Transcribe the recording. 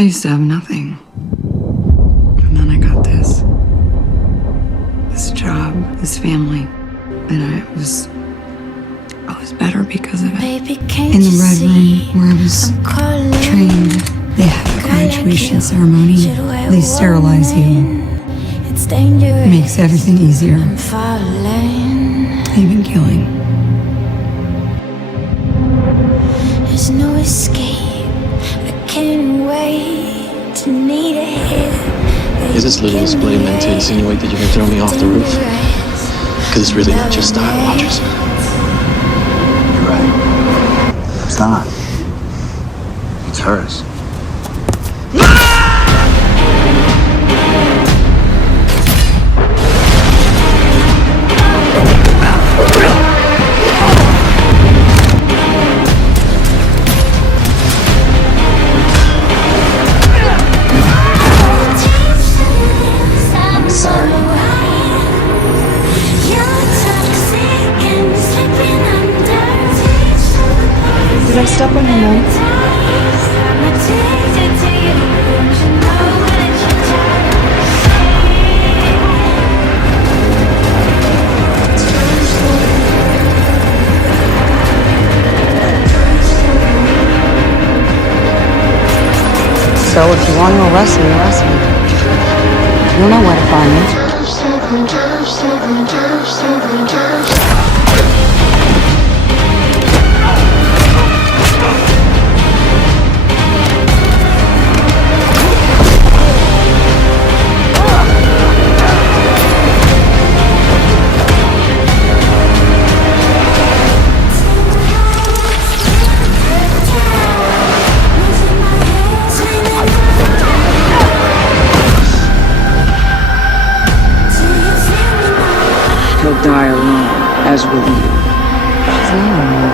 I used to have nothing. And then I got this. This job, this family. And I was better because of it. Baby, In the red room where I was trained, they have a graduation ceremony. They sterilize you. It makes everything easier. Even killing. There's no escape. I can't wait to need a hit. Is this little display meant to insinuate that you're gonna throw me off the roof? Because it's really not just style, Watchers. You're right. It's not. It's hers. Did I step on your notes? So if you want to arrest me, arrest me. You'll know where to find me. He'll die alone, as will you. She's not alone.